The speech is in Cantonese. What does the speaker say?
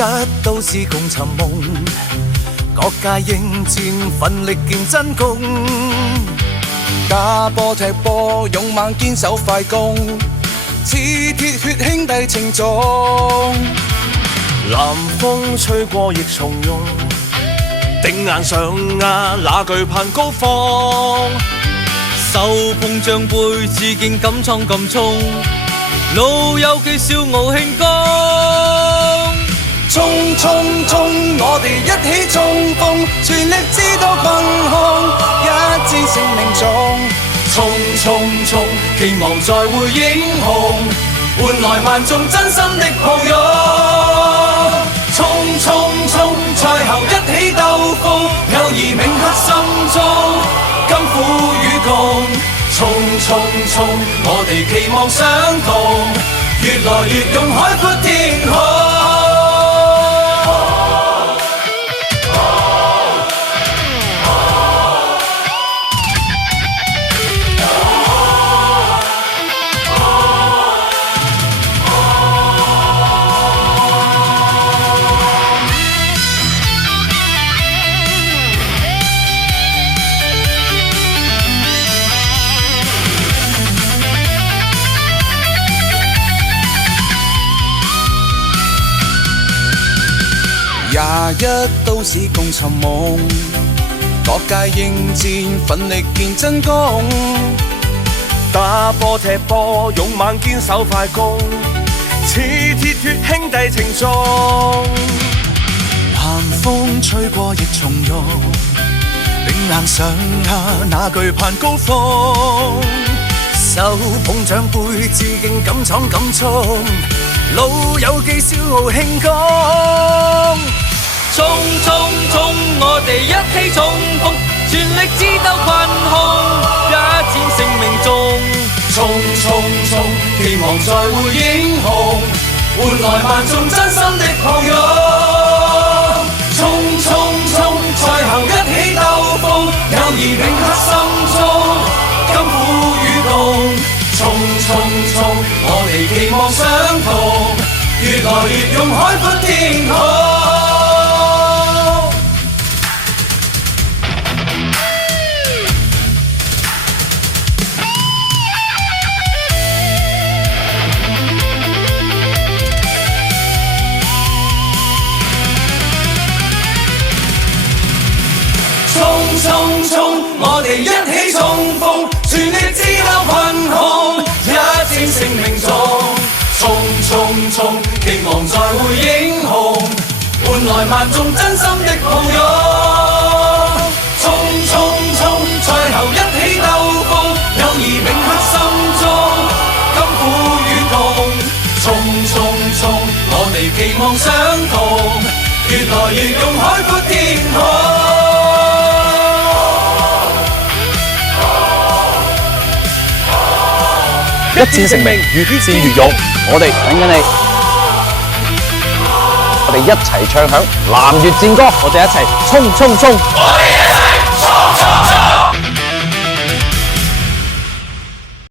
一都市共尋夢，各界應戰奮力見真功。打波踢波，勇猛堅守快攻，似鐵血兄弟情重。南風吹過亦從容，定硬上壓那懼攀高峰。手碰獎杯，自勁敢闖敢衝，老友記笑傲慶功。衝衝衝，我哋一起衝鋒，全力知道困控，一戰成名種。衝衝衝，期望再會英雄，換來萬眾真心的抱擁。衝衝衝，賽後一起鬥風，友誼銘刻心中，甘苦與共。衝衝衝，我哋期望相同，越來越勇，海闊天空。21都市共尋夢，各界應戰奮力見真功。打波踢波，勇猛堅守快攻，似鐵血兄弟情重。南風吹過亦從容，定硬上壓那懼攀高峰。手捧獎杯，致敬敢闖敢衝，老友記笑傲慶功。衝衝衝，我哋一起衝鋒，全力知鬥困控，一戰成名種。衝衝衝，期望再會英雄，換來萬眾真心的抱擁。衝衝衝，賽後一起鬥風，友誼銘刻心中，甘苦與共。衝衝衝，我哋期望相同，越來越勇，海闊天空。衝衝，我哋一起衝鋒，全力知鬥困控，一戰成名種。衝衝衝，期望再會英雄，換來萬眾真心的抱擁。衝衝衝，賽後一起鬥風，友誼銘刻心中，甘苦與共。衝衝衝，我哋期望相同，越來越勇，海闊天空。一戰成名，越戰越勇，我哋等緊你，我哋一齊唱響南粵戰歌，我哋一齊衝衝衝！